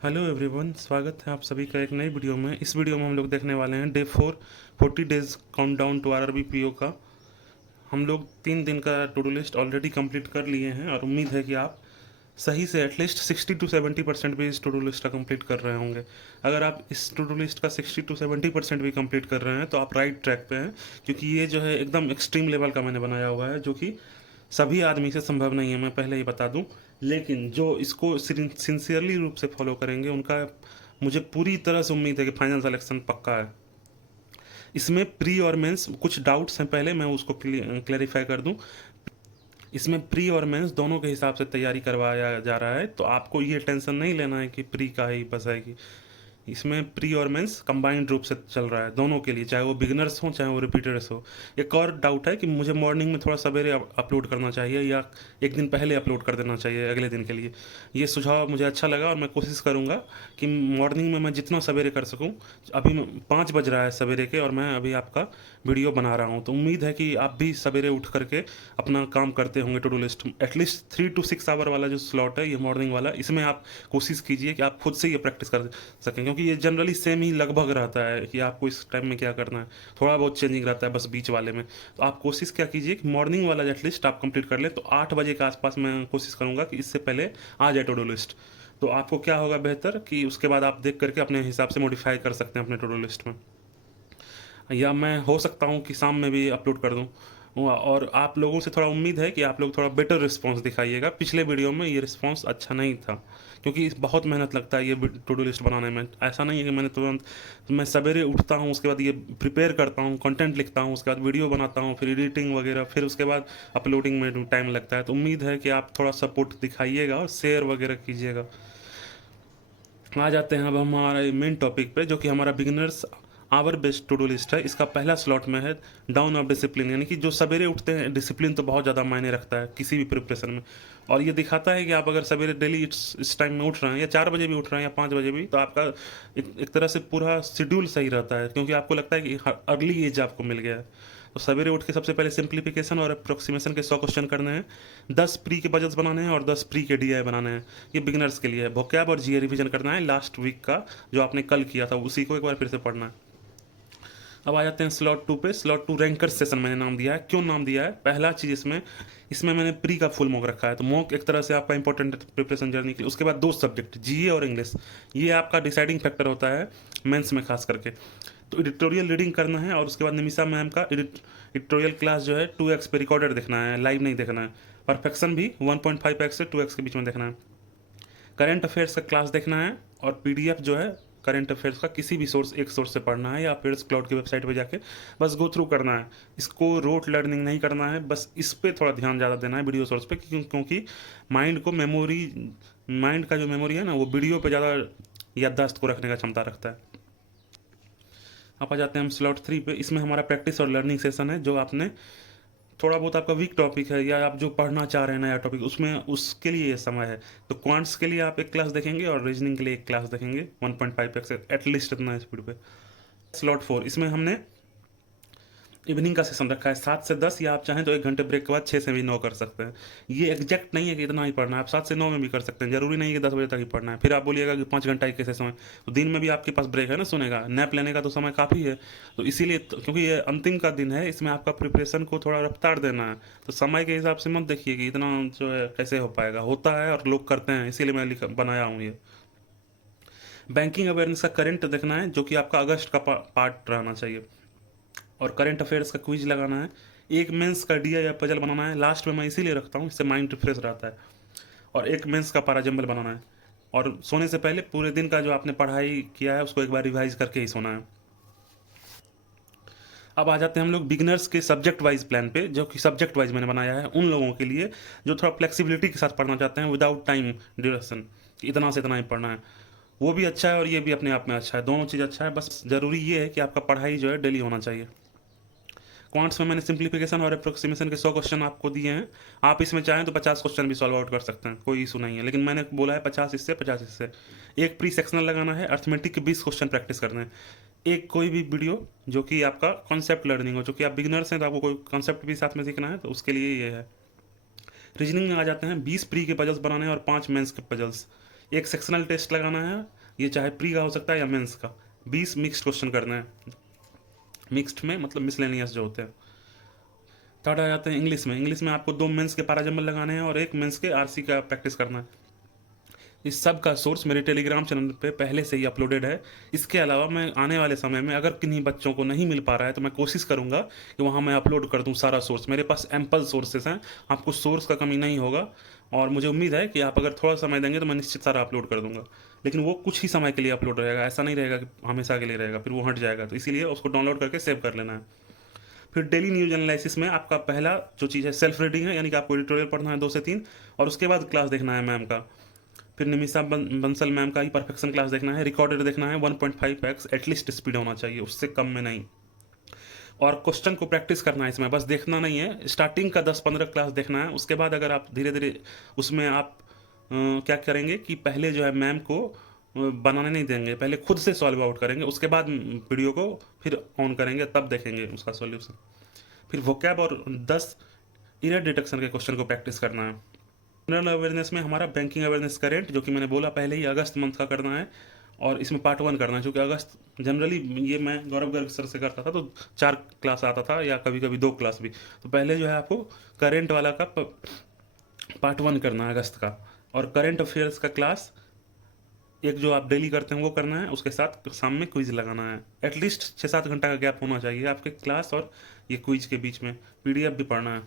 Hello everyone, स्वागत है आप सभी का एक नई वीडियो में। इस वीडियो में हम लोग देखने वाले हैं day 4 40 days countdown to RRB PO का। हम लोग 3 दिन का to do list already complete कर लिए हैं और उम्मीद है कि आप सही से एटलीस्ट 60 to 70% भी इस टू डू लिस्ट का कंप्लीट कर रहे होंगे। अगर आप इस टू डू लिस्ट का 60 to 70% भी कंप्लीट कर रहे हैं तो आप राइट ट्रैक पे हैं, क्योंकि ये जो है एकदम एक्सट्रीम लेवल का मैंने बनाया हुआ है, जो कि सभी आदमी से संभव नहीं है, मैं पहले ही बता दूं। लेकिन जो इसको सिंसियरली रूप से फॉलो करेंगे उनका मुझे पूरी तरह से उम्मीद है कि फाइनल सिलेक्शन पक्का है। इसमें प्री और मेंस कुछ डाउट्स हैं, पहले मैं उसको क्लैरिफाई कर दूं। इसमें प्री और मेंस दोनों के हिसाब से तैयारी करवाया जा रहा है, तो आपको ये टेंशन नहीं लेना है कि प्री का ही बस आएगी। इसमें प्री और मेंस कंबाइंड रूप से चल रहा है दोनों के लिए, चाहे वो बिगनर्स हो चाहे वो रिपीटर्स हो। एक और डाउट है कि मुझे मॉर्निंग में थोड़ा सवेरे अपलोड करना चाहिए या एक दिन पहले अपलोड कर देना चाहिए अगले दिन के लिए। ये सुझाव मुझे अच्छा लगा और मैं कोशिश करूँगा कि मॉर्निंग में मैं जितना सवेरे कर सकूँ। अभी 5 बज रहा है सवेरे के और मैं अभी आपका वीडियो बना रहा हूँ, तो उम्मीद है कि आप भी सवेरे उठ करके अपना काम करते होंगे। To do list at least 3 to 6 hour वाला जो स्लॉट है, ये मॉर्निंग वाला, इसमें आप कोशिश कीजिए कि आप खुद से ये प्रैक्टिस कर सकें, क्योंकि ये जनरली सेम ही लगभग रहता है कि आपको इस टाइम में क्या करना है। थोड़ा बहुत चेंजिंग रहता है बस बीच वाले में। तो आप कोशिश क्या कीजिए कि मॉर्निंग वाला एटलीस्ट आप कंप्लीट कर लें, तो 8 बजे के आसपास मैं कोशिश करूँगा कि इससे पहले आ जाए टू डू लिस्ट। तो आपको क्या होगा बेहतर कि उसके बाद आप देख करके अपने हिसाब से मॉडिफाई कर सकते हैं अपने टू डू लिस्ट में, या मैं हो सकता हूँ कि शाम में भी अपलोड कर दूँ। और आप लोगों से थोड़ा उम्मीद है कि आप लोग थोड़ा बेटर रिस्पांस दिखाइएगा। पिछले वीडियो में ये रिस्पांस अच्छा नहीं था, क्योंकि बहुत मेहनत लगता है ये टू डू लिस्ट बनाने में। ऐसा नहीं है कि मैंने तुरंत, मैं सवेरे उठता हूँ, उसके बाद ये प्रिपेयर करता हूँ, कंटेंट लिखता हूँ, उसके बाद वीडियो बनाता हूँ, फिर एडिटिंग वगैरह, फिर उसके बाद अपलोडिंग में टाइम लगता है। तो उम्मीद है कि आप थोड़ा सपोर्ट दिखाइएगा और शेयर वगैरह कीजिएगा। आ जाते हैं अब हमारे मेन टॉपिक पे, जो कि हमारा beginners our best to do list है। इसका पहला स्लॉट में है डाउन ऑफ डिसिप्लिन, यानी कि जो सवेरे उठते हैं, डिसिप्लिन तो बहुत ज़्यादा मायने रखता है किसी भी प्रिपरेशन में। और ये दिखाता है कि आप अगर सवेरे डेली इस टाइम में उठ रहे हैं, या 4 बजे भी उठ रहे हैं या 5 बजे भी, तो आपका एक तरह से पूरा शेड्यूल सही रहता है, क्योंकि आपको लगता है कि अर्ली एज आपको मिल गया है। तो सवेरे उठ के सबसे पहले सिंप्लीफिकेशन और अप्रोक्सीमेशन के 100 क्वेश्चन करने हैं, 10 प्री के बजट्स बनाने हैं और 10 प्री के डीआई बनाने हैं। ये बिगनर्स के लिए है। वोकैब और जीए रिवीजन करना है लास्ट वीक का, जो आपने कल किया था उसी को एक बार फिर से पढ़ना है। अब आ जाते हैं स्लॉट 2 पे। स्लॉट 2 रैंकर सेशन मैंने नाम दिया है। क्यों नाम दिया है? पहला चीज़ इसमें इसमें मैंने प्री का फुल मॉक रखा है, तो मॉक एक तरह से आपका इंपॉर्टेंट प्रिपरेशन जर्नी के लिए। उसके बाद 2 सब्जेक्ट जीए और इंग्लिश, ये आपका डिसाइडिंग फैक्टर होता है मेंस में खास करके। तो एडिटोरियल रीडिंग करना है और उसके बाद निमिषा मैम का एडिटोरियल क्लास जो है 2x पे रिकॉर्डेड देखना है, लाइव नहीं देखना है। परफेक्शन भी 1.5x से 2x के बीच में देखना है। करंट अफेयर्स का क्लास देखना है और पीडीएफ जो है करंट अफेयर्स का किसी भी एक सोर्स से पढ़ना है, या फिर क्लाउड की वेबसाइट पे जाके बस गो थ्रू करना है। इसको रोट लर्निंग नहीं करना है, बस इस पे थोड़ा ध्यान ज़्यादा देना है वीडियो सोर्स पे, क्योंकि माइंड का जो मेमोरी है ना, वो वीडियो पे ज़्यादा याददाश्त को रखने का क्षमता रखता है। आप आ जाते हैं हम स्लॉट 3 पे। इसमें हमारा प्रैक्टिस और लर्निंग सेशन है, जो आपने थोड़ा बहुत आपका वीक टॉपिक है या आप जो पढ़ना चाह रहे हैं नया टॉपिक, उसमें उसके लिए ये समय है। तो क्वांट्स के लिए आप एक क्लास देखेंगे और रीजनिंग के लिए एक क्लास देखेंगे 1.5x एटलीस्ट इतना स्पीड पे। स्लॉट 4, इसमें हमने इवनिंग का सेशन रखा है 7 से 10, या आप चाहें तो 1 घंटे ब्रेक के बाद 6 से भी 9 कर सकते हैं। ये एग्जैक्ट नहीं है कि इतना ही पढ़ना है, आप 7 से 9 में भी कर सकते हैं, जरूरी नहीं है कि 10 बजे तक ही पढ़ना है। फिर आप बोलिएगा कि 5 घंटा के सेशन है, तो दिन में भी आपके पास ब्रेक है ना, सुनेगा नैप लेने का तो समय काफ़ी है। तो इसीलिए क्योंकि ये अंतिम का दिन है, इसमें आपका प्रिपरेशन को थोड़ा रफ्तार देना है, तो समय के हिसाब से मत देखिए कि इतना जो है कैसे हो पाएगा। होता है और लोग करते हैं, इसीलिए मैं बनाया हूँ ये। बैंकिंग अवेयरनेस का करंट देखना है, जो कि आपका अगस्त का पार्ट रहना चाहिए, और करंट अफेयर्स का क्विज लगाना है। एक मेंस का डीआई या पजल बनाना है, लास्ट में मैं इसीलिए रखता हूँ, इससे माइंड रिफ्रेश रहता है। और एक मेंस का पाराजम्बल बनाना है। और सोने से पहले पूरे दिन का जो आपने पढ़ाई किया है उसको एक बार रिवाइज करके ही सोना है। अब आ जाते हैं हम लोग बिगनर्स के सब्जेक्ट वाइज प्लान पे, जो कि सब्जेक्ट वाइज मैंने बनाया है उन लोगों के लिए जो थोड़ा फ्लेक्सिबिलिटी के साथ पढ़ना चाहते हैं, विदाउट टाइम ड्यूरेशन, इतना से इतना ही पढ़ना है। वो भी अच्छा है और ये भी अपने आप में अच्छा है, दोनों चीज़ अच्छा है। बस ज़रूरी ये है कि आपका पढ़ाई जो है डेली होना चाहिए। क्वांट्स में मैंने सिंप्लीफिकेशन और अप्रोक्सीमेशन के 100 क्वेश्चन आपको दिए हैं। आप इसमें चाहें तो 50 क्वेश्चन भी सॉल्व आउट कर सकते हैं, कोई इशू नहीं है, लेकिन मैंने बोला है 50 इससे 50 इससे। एक प्री सेक्शनल लगाना है, अर्थमेटिक के 20 क्वेश्चन प्रैक्टिस करने हैं। एक कोई भी वीडियो जो कि आपका कॉन्सेप्ट लर्निंग हो, जो कि आप बिगिनर्स हैं तो आपको कोई कॉन्सेप्ट भी साथ में सीखना है, तो उसके लिए ये है। रीजनिंग में आ जाते हैं 20 प्री के पजल्स बनाने हैं और 5 मेंस के पजल्स। एक सेक्शनल टेस्ट लगाना है, ये चाहे प्री का हो सकता है या मेंस का। 20 मिक्स्ड क्वेश्चन करना है, मिक्स्ड में मतलब मिसलेनियस जो होते हैं। थर्ड आ जाते हैं इंग्लिश में। इंग्लिश में आपको 2 मेंस के पैराजंबल लगाने हैं और 1 मेंस के आरसी का प्रैक्टिस करना है। इस सब का सोर्स मेरे टेलीग्राम चैनल पे पहले से ही अपलोडेड है। इसके अलावा मैं आने वाले समय में अगर किन्हीं बच्चों को नहीं मिल पा रहा है तो मैं कोशिश करूंगा कि वहाँ मैं अपलोड कर दूँ सारा सोर्स। मेरे पास एम्पल सोर्सेस हैं, आपको सोर्स का कमी नहीं होगा। और मुझे उम्मीद है कि आप अगर थोड़ा समय देंगे तो मैं निश्चित सारा अपलोड कर दूंगा। लेकिन वो कुछ ही समय के लिए अपलोड रहेगा, ऐसा नहीं रहेगा कि हमेशा के लिए रहेगा, फिर वो हट जाएगा। तो इसीलिए उसको डाउनलोड करके सेव कर लेना है। फिर डेली न्यूज एनालिसिस में आपका पहला जो चीज़ है सेल्फ रीडिंग है, यानी कि आपको एडिटोरियल पढ़ना है 2 से 3, और उसके बाद क्लास देखना है मैम का। फिर निमिषा बंसल मैम का ही परफेक्शन क्लास देखना है, रिकॉर्डेड देखना है, 1.5x एटलीस्ट स्पीड होना चाहिए, उससे कम में नहीं। और क्वेश्चन को प्रैक्टिस करना है इसमें, बस देखना नहीं है। स्टार्टिंग का 10-15 क्लास देखना है, उसके बाद अगर आप धीरे धीरे उसमें आप क्या करेंगे कि पहले जो है मैम को बनाने नहीं देंगे, पहले खुद से सॉल्व आउट करेंगे, उसके बाद वीडियो को फिर ऑन करेंगे, तब देखेंगे उसका सॉल्यूशन। फिर वोकैब और 10 इरर डिटेक्शन के क्वेश्चन को प्रैक्टिस करना है। जनरल अवेयरनेस में हमारा बैंकिंग अवेयरनेस करेंट, जो कि मैंने बोला पहले ही, अगस्त मंथ का करना है। और इसमें पार्ट 1 करना है, क्योंकि अगस्त जनरली ये मैं गौरव गर्ग सर से करता था तो 4 क्लास आता था या कभी कभी 2 क्लास भी। तो पहले जो है आपको करेंट वाला का पार्ट 1 करना है अगस्त का। और करेंट अफेयर्स का क्लास एक जो आप डेली करते हैं वो करना है, उसके साथ शाम में क्विज लगाना है। एटलीस्ट 6-7 घंटा का गैप होना चाहिए आपके क्लास और ये क्विज के बीच में। पीडीएफ भी पढ़ना है।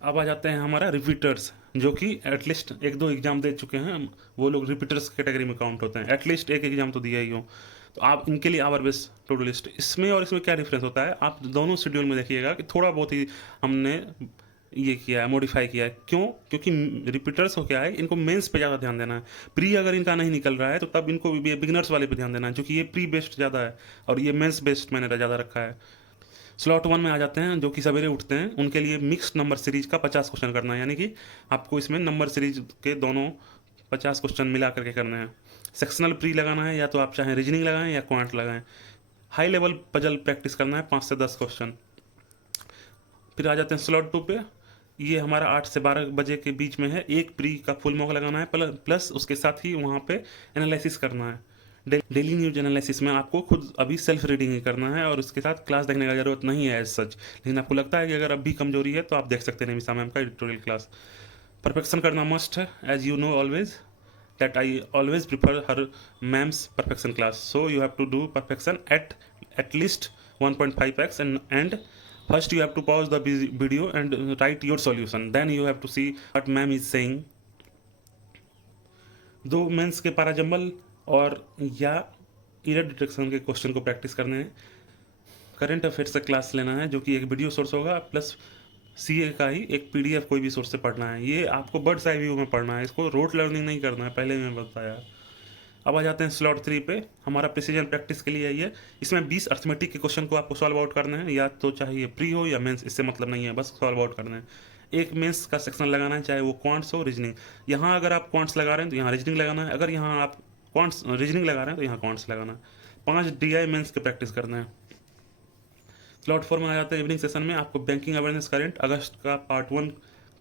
अब आ जाते हैं हमारा रिपीटर्स, जो कि एटलीस्ट 1-2 एग्जाम दे चुके हैं, वो लोग रिपीटर्स कैटेगरी में काउंट होते हैं। एटलीस्ट एक एग्जाम तो दिया ही हो, तो आप इनके लिए our base to do list. इसमें और इसमें क्या डिफरेंस होता है, आप दोनों शेड्यूल में देखिएगा कि थोड़ा बहुत ही हमने ये किया है, मॉडिफाई किया है। क्यों? क्योंकि रिपीटर्स को क्या है, इनको मेंस पे ज़्यादा ध्यान देना है। प्री अगर इनका नहीं निकल रहा है तो तब इनको बिगिनर्स वाले पे ध्यान देना है, क्योंकि ये प्री बेस्ड ज़्यादा है और ये मेंस बेस्ड मैंने ज़्यादा रखा है। स्लॉट 1 में आ जाते हैं जो कि सवेरे उठते हैं, उनके लिए मिक्स्ड नंबर सीरीज का 50 क्वेश्चन करना है, यानी कि आपको इसमें नंबर सीरीज के दोनों 50 क्वेश्चन मिला करके करने हैं। सेक्शनल प्री लगाना है, या तो आप चाहें रीजनिंग लगाएं या क्वांट लगाएं। हाई लेवल पजल प्रैक्टिस करना है 5 से 10 क्वेश्चन। फिर आ जाते हैं स्लॉट 2 पे, ये हमारा 8 से 12 बजे के बीच में है। एक प्री का फुल मॉक लगाना है, प्लस उसके साथ ही वहाँ पे एनालिसिस करना है। डेली न्यूज एनालिसिस में आपको खुद अभी सेल्फ रीडिंग ही करना है और उसके साथ क्लास देखने का जरूरत नहीं है एज सच। लेकिन आपको लगता है कि अगर अभी कमजोरी है तो आप देख सकते हैं निमिषा मैम का एडिटोरियल क्लास। परफेक्शन करना मस्ट है, as you know always that I always prefer her ma'am's perfection class. So you have to do perfection at least 1.5x, and first you have to pause the video and write your solution. Then you have to see what ma'am is saying. 2 mains के parajumble और या error detection के question को practice करने हैं। Current affairs का class लेना है, जो कि एक वीडियो सोर्स होगा, प्लस सीए का ही एक पीडीएफ कोई भी सोर्स से पढ़ना है। ये आपको बर्ड्स आई व्यू में पढ़ना है, इसको रोट लर्निंग नहीं करना है, पहले मैं बताया। अब आ जाते हैं स्लॉट 3 पे, हमारा प्रिसीजन प्रैक्टिस के लिए है। इसमें 20 अर्थमेटिक के क्वेश्चन को आपको सॉल्व आउट करना है, या तो चाहे ये प्री हो या मेंस, इससे मतलब नहीं है, बस सॉल्व आउट करना है। एक मेंस का सेक्शन लगाना है, चाहे वो क्वांट्स हो रीजनिंग। यहाँ अगर आप क्वांट्स लगा रहे हैं तो यहाँ रीजनिंग लगाना है, अगर यहाँ आप क्वांट्स रीजनिंग लगा रहे हैं तो यहाँ क्वांट्स लगाना है। 5 डीआई मेंस के प्रैक्टिस करना है। स्लॉट 4 में आ जाता है इवनिंग सेशन में, आपको बैंकिंग अवेयरनेस करेंट अगस्त का पार्ट 1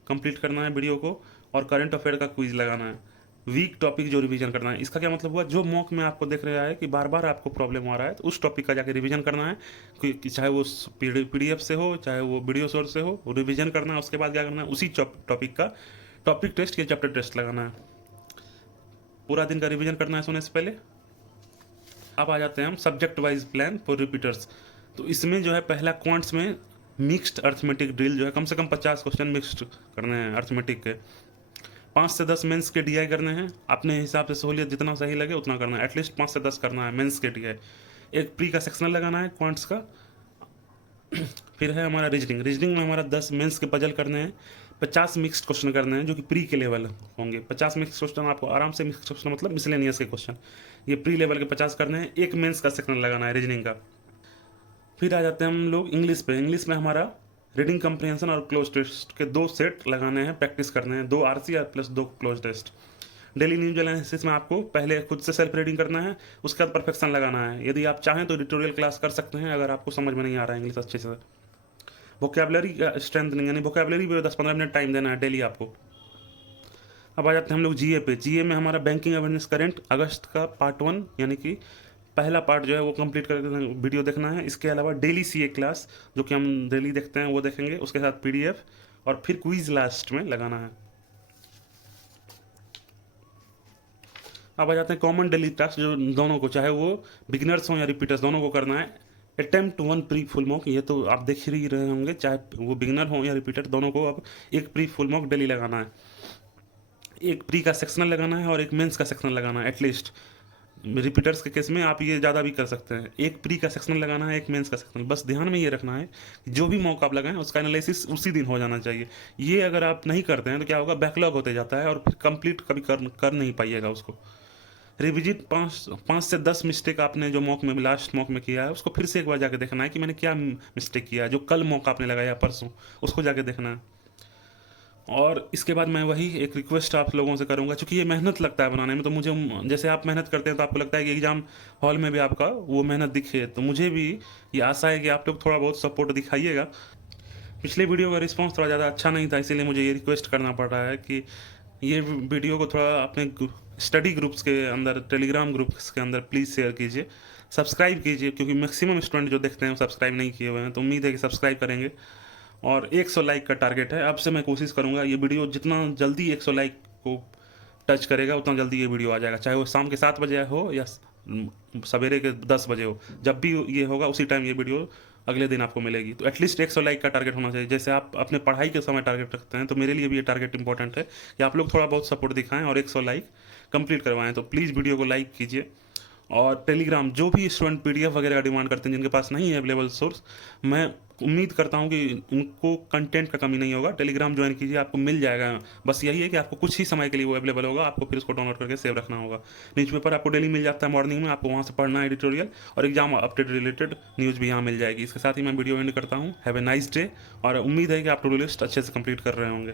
कंप्लीट करना है वीडियो को, और करंट अफेयर का क्विज लगाना है। वीक टॉपिक जो रिवीजन करना है, इसका क्या मतलब हुआ, जो मॉक में आपको देख रहा है कि बार बार आपको प्रॉब्लम आ रहा है, तो उस टॉपिक का जाकर रिवीजन करना है, कि चाहे वो पीडीएफ से हो चाहे वो वीडियो सोर्स से हो, वो रिवीजन करना है। उसके बाद क्या करना है, उसी टॉपिक का टॉपिक टेस्ट या चैप्टर टेस्ट लगाना है। पूरा दिन का रिवीजन करना है सोने से पहले। अब आ जाते हैं हम subject wise plan for repeaters. तो इसमें जो है पहला क्वांट्स में मिक्स्ड अर्थमेटिक ड्रिल जो है, कम से कम 50 क्वेश्चन मिक्स्ड करने हैं अर्थमेटिक के। 5 से 10 मेंस के डीआई करने हैं, अपने हिसाब से सहूलियत जितना सही लगे उतना करना है। एटलीस्ट 5 से 10 करना है मेंस के डीआई। एक प्री का सेक्शनल लगाना है क्वांट्स का। फिर है हमारा रीजनिंग में हमारा 10 मेंस के पजल करने हैं, 50 मिक्स्ड क्वेश्चन करने हैं जो कि प्री के लेवल होंगे। 50 मिक्स क्वेश्चन आपको आराम से, मिक्स क्वेश्चन मतलब मिसलेनियस के क्वेश्चन, ये प्री लेवल के 50 करने हैं। एक मेंस का सेक्शन लगाना है रीजनिंग का। फिर आ जाते हैं हम लोग इंग्लिश पे। इंग्लिश में हमारा रीडिंग कंप्रिहेंशन और क्लोज टेस्ट के 2 सेट लगाने हैं, प्रैक्टिस करने हैं, 2 RC plus 2 cloze test. Daily news analysis में आपको पहले खुद से सेल्फ रीडिंग करना है, उसके बाद परफेक्शन लगाना है। यदि आप चाहें तो एडिटोरियल क्लास कर सकते हैं अगर आपको समझ में नहीं आ रहा है इंग्लिश अच्छे से। वोकैबुलरी स्ट्रेंथनिंग, यानी वोकैबुलरी पे 10-15 मिनट टाइम देना है डेली आपको। अब आ जाते हैं हम लोग जीए पे। जीए में हमारा बैंकिंग अवेयरनेस करंट अगस्त का पार्ट 1 यानी कि पहला पार्ट जो है वो कंप्लीट करके वीडियो देखना है। इसके अलावा डेली सीए क्लास जो कि हम डेली देखते हैं वो देखेंगे, उसके साथ पीडीएफ और फिर क्विज लास्ट में लगाना है। अब आ जाते हैं कॉमन डेली टास्क, जो दोनों को, चाहे वो बिगिनर्स हों या रिपीटर्स, दोनों को करना है। अटेम्प्ट 1 प्री फुल मॉक, ये तो आप देख ही रहे होंगे, चाहे वो बिगिनर हो या रिपीटर, दोनों को अब एक प्री फुल मॉक डेली लगाना है। एक प्री का सेक्शनल लगाना है और एक मेंस का सेक्शनल लगाना है एटलीस्ट। रिपीटर्स के केस में आप ये ज़्यादा भी कर सकते हैं। एक प्री का सेक्शनल लगाना है, एक मेंस का सेक्शनल। बस ध्यान में ये रखना है कि जो भी मॉक आप लगाएं उसका एनालिसिस उसी दिन हो जाना चाहिए। ये अगर आप नहीं करते हैं तो क्या होगा, बैकलॉग होते जाता है और फिर कंप्लीट कभी कर नहीं पाइएगा उसको। रिविजिट 5 से 10 मिस्टेक आपने जो मॉक में लास्ट मॉक में किया है उसको फिर से एक बार जाके देखना है कि मैंने क्या मिस्टेक किया है। जो कल मॉक आपने लगाया परसों उसको जाके देखना है। और इसके बाद मैं वही एक रिक्वेस्ट आप लोगों से करूंगा, क्योंकि ये मेहनत लगता है बनाने में, तो मुझे, जैसे आप मेहनत करते हैं तो आपको लगता है कि एग्ज़ाम हॉल में भी आपका वो मेहनत दिखे, तो मुझे भी ये आशा है कि आप लोग थोड़ा बहुत सपोर्ट दिखाइएगा। पिछले वीडियो का रिस्पांस थोड़ा ज़्यादा अच्छा नहीं था, इसीलिए मुझे ये रिक्वेस्ट करना पड़ रहा है कि ये वीडियो को थोड़ा अपने स्टडी ग्रुप्स के अंदर, टेलीग्राम ग्रुप्स के अंदर प्लीज़ शेयर कीजिए, सब्सक्राइब कीजिए, क्योंकि मैक्सिमम स्टूडेंट जो देखते हैं वो सब्सक्राइब नहीं किए हुए हैं, तो उम्मीद है कि सब्सक्राइब करेंगे। और 100 लाइक का टारगेट है, अब से मैं कोशिश करूँगा ये वीडियो जितना जल्दी 100 लाइक को टच करेगा उतना जल्दी ये वीडियो आ जाएगा, चाहे वो शाम के 7 बजे हो या सवेरे के 10 बजे हो, जब भी ये होगा उसी टाइम ये वीडियो अगले दिन आपको मिलेगी। तो एटलीस्ट 100 लाइक का टारगेट होना चाहिए। जैसे आप अपने पढ़ाई के समय टारगेट रखते हैं, तो मेरे लिए भी ये टारगेट इंपॉर्टेंट है कि आप लोग थोड़ा बहुत सपोर्ट दिखाएं और 100 लाइक कंप्लीट करवाएं। तो प्लीज़ वीडियो को लाइक कीजिए। और टेलीग्राम, जो भी स्टूडेंट पीडीएफ वगैरह का डिमांड करते हैं जिनके पास नहीं है अवेलेबल सोर्स, मैं उम्मीद करता हूँ कि उनको कंटेंट का कमी नहीं होगा। टेलीग्राम ज्वाइन कीजिए, आपको मिल जाएगा। बस यही है कि आपको कुछ ही समय के लिए वो अवेलेबल होगा, आपको फिर उसको डाउनलोड करके सेव रखना होगा। न्यूज़पेपर आपको डेली मिल जाता है मॉर्निंग में, आपको वहाँ से पढ़ना है एडिटोरियल, और एग्जाम अपडेट रिलेटेड न्यूज़ भी यहाँ मिल जाएगी। इसके साथ ही मैं वीडियो एंड करता हूँ। हैव ए नाइस डे, और उम्मीद है कि आप टू डू लिस्ट अच्छे से कंप्लीट कर रहे होंगे।